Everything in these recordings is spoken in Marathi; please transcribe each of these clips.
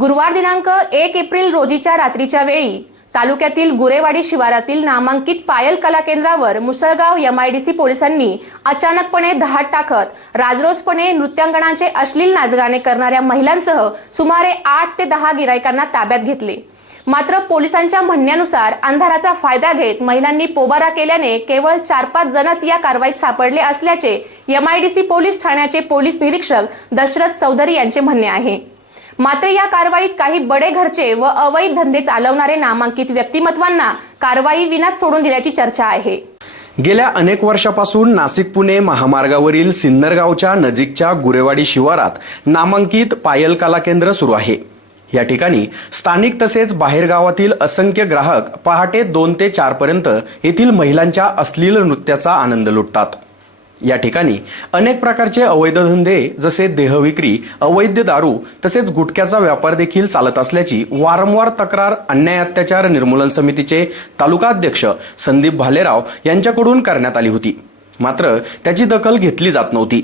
गुरुवार दिनांक एक एप्रिल रोजीच्या रात्रीच्या वेळी तालुक्यातील गुरेवाडी शिवारातील नामांकित पायल कला केंद्रावर मुसळगाव एमआयडीसी पोलिसांनी अचानकपणे धाड टाकत राजरोसपणे नृत्यांगणांचे अश्लील नाचगाणे करणाऱ्या महिलांसह सुमारे आठ ते दहा गिरायकांना ताब्यात घेतले. मात्र पोलिसांच्या म्हणण्यानुसार अंधाराचा फायदा घेत महिलांनी पोबारा केल्याने केवळ चार पाच जणच या कारवाईत सापडले असल्याचे एमआयडीसी पोलीस ठाण्याचे पोलीस निरीक्षक दशरथ चौधरी यांचे म्हणणे आहे. मात्र या कारवाईत काही बडे घरचे व अवैध धंदे चालवणारे नामांकित व्यक्तिमत्वांना कारवाई विनाच सोडून दिल्याची चर्चा आहे. गेल्या अनेक वर्षापासून नाशिक पुणे महामार्गावरील सिन्नरगावच्या नजीकच्या गुरेवाडी शिवारात नामांकित पायल कला केंद्र सुरू आहे. या ठिकाणी स्थानिक तसेच बाहेरगावातील असंख्य ग्राहक पहाटे दोन ते चारपर्यंत येथील महिलांच्या अश्लील नृत्याचा आनंद लुटतात. या ठिकाणी अनेक प्रकारचे अवैध धंदे जसे देहविक्री अवैध दारू तसेच गुटख्याचा व्यापार देखील चालत असल्याची वारंवार तक्रार अन्याय अत्याचार निर्मूलन समितीचे तालुकाध्यक्ष संदीप भालेराव यांच्याकडून करण्यात आली होती. मात्र त्याची दखल घेतली जात नव्हती.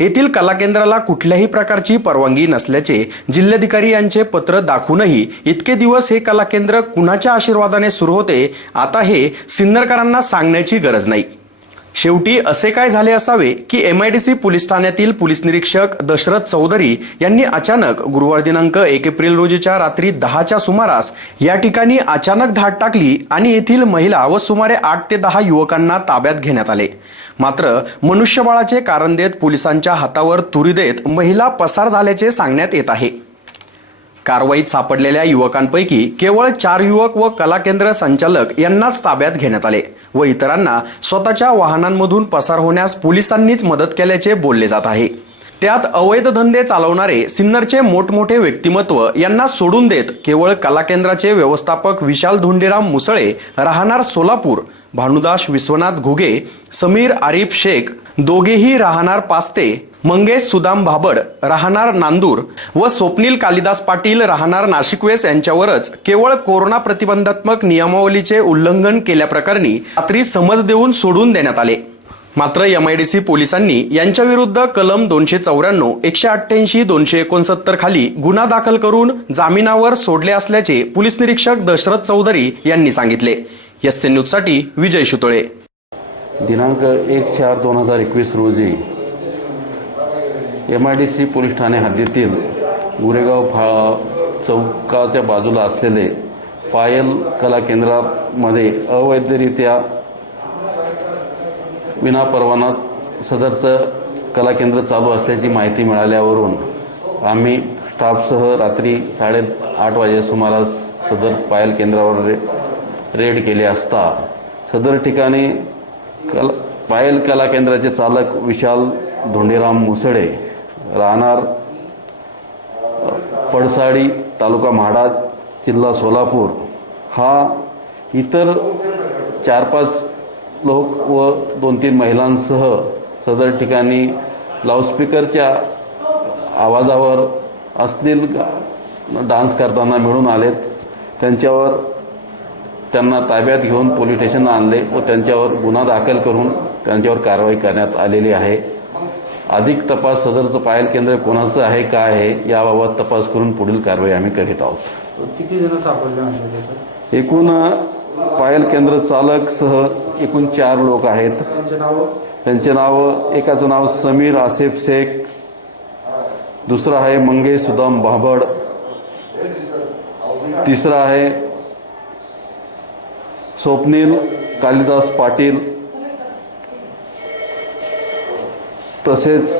येथील कला केंद्राला कुठल्याही प्रकारची परवानगी नसल्याचे जिल्हाधिकारी यांचे पत्र दाखवूनही इतके दिवस हे कला केंद्र कुणाच्या आशीर्वादाने सुरू होते आता हे सिन्नरकरांना सांगण्याची गरज नाही. शेवटी असे काय झाले असावे की M I D C police ठाण्यातील पोलीस निरीक्षक दशरथ चौधरी यांनी अचानक गुरुवार दिनांक एक एप्रिल रोजीच्या रात्री दहाच्या सुमारास या ठिकाणी अचानक धाड टाकली आणि येथील महिला व सुमारे आठ ते दहा युवकांना ताब्यात घेण्यात आले. मात्र मनुष्यबळाचे कारण देत पोलिसांच्या हातावर तुरी देत महिला पसार झाल्याचे सांगण्यात येत आहे. कारवाईत सापडलेल्या युवकांपैकी केवळ चार युवक व कला केंद्र संचालक यांनाच ताब्यात घेण्यात आले व इतरांना स्वतःच्या वाहनांमधून पसार होण्यास पोलिसांनीच मदत केल्याचे बोलले जात आहे. त्यात अवैध धंदे चालवणारे सिन्नरचे मोठमोठे व्यक्तिमत्व यांना सोडून देत केवळ कला केंद्राचे व्यवस्थापक विशाल धोंडीराम मुसळे राहणार सोलापूर भानुदास विश्वनाथ घुगे समीर आरिफ शेख दोघेही राहणार पास्ते मंगेश सुदाम भाबड राहणार नांदूर व स्वप्नील कालिदास पाटील राहणार नाशिकवेस यांच्यावरच केवळ कोरोना प्रतिबंधात्मक नियमावलीचे उल्लंघन केल्याप्रकरणी रात्री समज देऊन सोडून देण्यात आले. मात्र एमआयडीसी पोलिसांनी यांच्याविरुद्ध कलम दोनशे चौऱ्याण्णव एकशे अठ्ठ्याऐंशी दोनशे एकोणसत्तर खाली गुन्हा दाखल करून जामिनावर सोडले असल्याचे पोलीस निरीक्षक दशरथ चौधरी यांनी सांगितले. एस न्यूजसाठी विजय शुतळे. दिनांक एक चार दोन हजार एकवीस रोजी M I D C police Thane हद्दीतील गुरेगाव फा चौकाच्या बाजूला असलेले पायल कला केंद्रामध्ये अवैधरित्या विनापरवाना सदरचं कला केंद्र चालू असल्याची माहिती मिळाल्यावरून आम्ही स्टाफसह रात्री साडे आठ वाजे सुमारास सदर पायल केंद्रावर रे रेड केले असता सदर ठिकाणी कला पायल कला केंद्राचे चालक विशाल धोंडेराम मुसळे राहणार पडसाडी तालुका म्हाडा जिल्हा सोलापूर. हा इतर चार पाच लोक व दोन तीन महिलांसह सदर ठिकाणी लाऊडस्पीकरच्या आवाजावर अश्लील डान्स करताना मिळून आलेत. त्यांच्यावर त्यांना ताब्यात घेऊन पोलीस स्टेशनला आणले व त्यांच्यावर गुन्हा दाखल करून त्यांच्यावर कारवाई करण्यात आलेली आहे. अधिक तपास सदरचं पायल केंद्र कोणाचं आहे काय आहे याबाबत तपास करून पुढील कारवाई आम्ही करीत आहोत. किती जण सापडले? एकूण पायल केंद्र चालक सह एकूण चार लोक आहेत. त्यांचे नाव? त्यांचे नाव एकाचं नाव समीर आसिफ शेख दुसरं आहे मंगेश सुदाम भाबड तिसरं आहे स्वप्नील कालिदास पाटील तसेच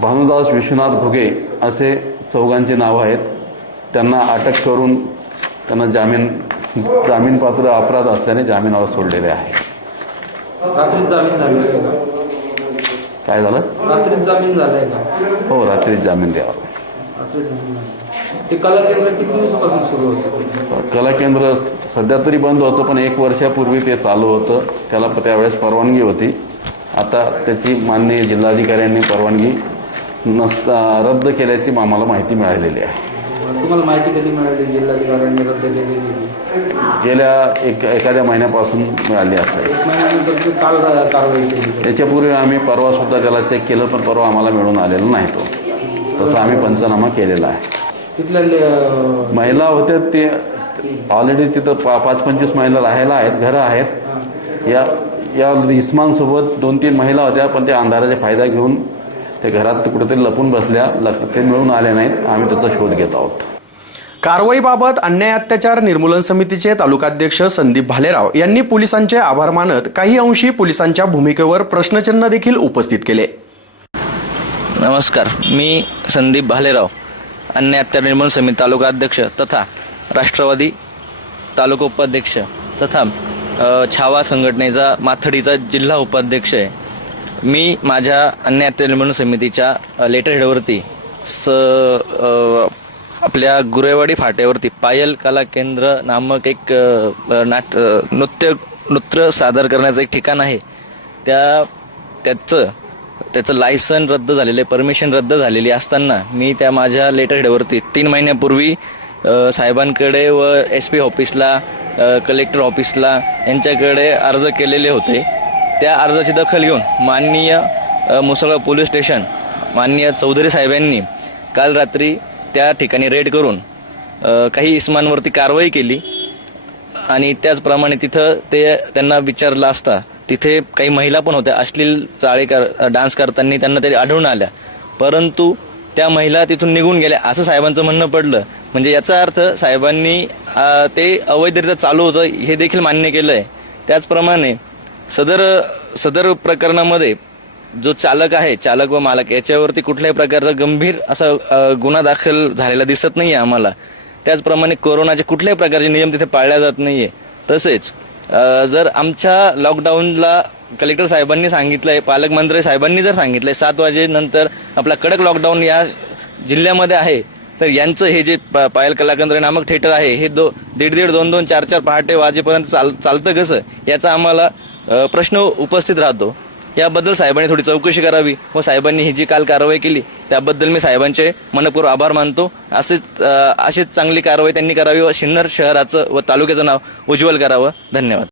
भानुदास विश्वनाथ घुगे असे चौघांची नावं आहेत. त्यांना अटक करून त्यांना जामीन जामीनपात्र अपराध असल्याने जामिनावर सोडलेले आहे. काय झालं? रात्रीच जामीन झालाय का? हो रात्री जामीन द्यावा. रात्रीच जामीन झालाय. ते कला केंद्र किती दिवसापासून सुरू होतं? कला केंद्र सध्या तरी बंद होतं पण एक वर्षापूर्वी ते चालू होतं. त्याला त्यावेळेस परवानगी होती. आता त्याची माननीय जिल्हाधिकाऱ्यांनी परवानगी नसता रद्द केल्याची आम्हाला माहिती मिळालेली आहे. तुम्हाला माहिती कधी मिळाली? जिल्हाधिकाऱ्यांनी रद्द केलेली? गेल्या एक एखाद्या महिन्यापासून मिळाली असेल. काल कारवाई केली. त्याच्यापूर्वी आम्ही परवा सुद्धा त्याला चेक केलं पण परवा आम्हाला मिळून आलेला नाही तो. तसा आम्ही पंचनामा केलेला आहे. तिथल्या महिला होत्या ते ऑलरेडी तिथं पा पाच पंचवीस महिला राहायला आहेत घरं आहेत. या या इस्मानसोबत दोन तीन महिला होत्या पण त्या अंधाराचा फायदा घेऊन ते घरात कुठेतरी लपून बसल्या लप- ते मिळून आले नाहीत. आम्ही त्याचा शोध घेत आहोत. कारवाईबाबत अन्याय अत्याचार निर्मूलन समितीचे तालुकाध्यक्ष संदीप भालेराव यांनी पोलिसांचे आभार मानत काही अंशी पोलिसांच्या भूमिकेवर प्रश्नचिन्ह देखील उपस्थित केले. नमस्कार मी संदीप भालेराव. अन्य हत्या निर्मूलन समिती तालुका अध्यक्ष तथा राष्ट्रवादी तालुका उपाध्यक्ष तथा छावा संघटनेचा माथडीचा जिल्हा उपाध्यक्ष आहे. मी माझ्या अन्य हत्या निर्मूलन समितीच्या अ, लेटर हेडवरती स आपल्या गुरेवाडी फाट्यावरती पायल कला केंद्र नामक एक नाट नृत्य नृत्य सादर करण्याचं एक ठिकाण आहे. त्या त्याचं त्याचं लायसन रद्द झालेलं आहे परमिशन रद्द झालेली असताना मी त्या माझ्या लेटर हेडवरती तीन महिन्यापूर्वी साहेबांकडे व एस पी ऑफिसला कलेक्टर ऑफिसला यांच्याकडे अर्ज केलेले होते. त्या अर्जाची दखल घेऊन माननीय मुसळगाव पोलीस स्टेशन माननीय चौधरी साहेबांनी काल रात्री त्या ठिकाणी रेड करून काही इस्मांवरती कारवाई केली. आणि त्याचप्रमाणे तिथं ते त्यांना विचारलं असता तिथे काही महिला पण होत्या. अश्लील चाळे कर डान्स करताना त्यांना तरी आढळून आल्या. परंतु त्या महिला तिथून निघून गेल्या असं साहेबांचं म्हणणं पडलं. म्हणजे याचा अर्थ साहेबांनी ते अवैधरित्या चालू होतं हे देखील मान्य केलं आहे त्याचप्रमाणे सदर सदर प्रकरणामध्ये जो चालक आहे चालक व मालक याच्यावरती कुठल्याही प्रकारचा गंभीर असा गुन्हा दाखल झालेला दिसत नाही आहे आम्हाला. त्याचप्रमाणे कोरोनाचे कुठल्याही प्रकारचे नियम तिथे पाळल्या जात नाही आहे तसेच जर आमच्या लॉकडाऊनला कलेक्टर साहेबांनी सांगितलंय पालकमंत्री साहेबांनी जर सांगितलंय सात वाजेनंतर आपला कडक लॉकडाऊन या जिल्ह्यामध्ये आहे तर यांचं हे जे प- पायल कलाकेंद्र नामक थिएटर आहे हे दो दीड दीड दोन दोन चार चार पहाटे वाजेपर्यंत चाल चालतं कसं? याचा आम्हाला प्रश्न उपस्थित राहतो. याबद्दल साहेबांनी थोडी चौकशी करावी व साहेबांनी ही जी काल कारवाई केली त्याबद्दल मी साहेबांचे मनपूर्वक आभार मानतो. असेच अशीच चांगली कारवाई त्यांनी करावी व सिन्नर शहराचं व तालुक्याचं नाव उज्ज्वल करावं. धन्यवाद.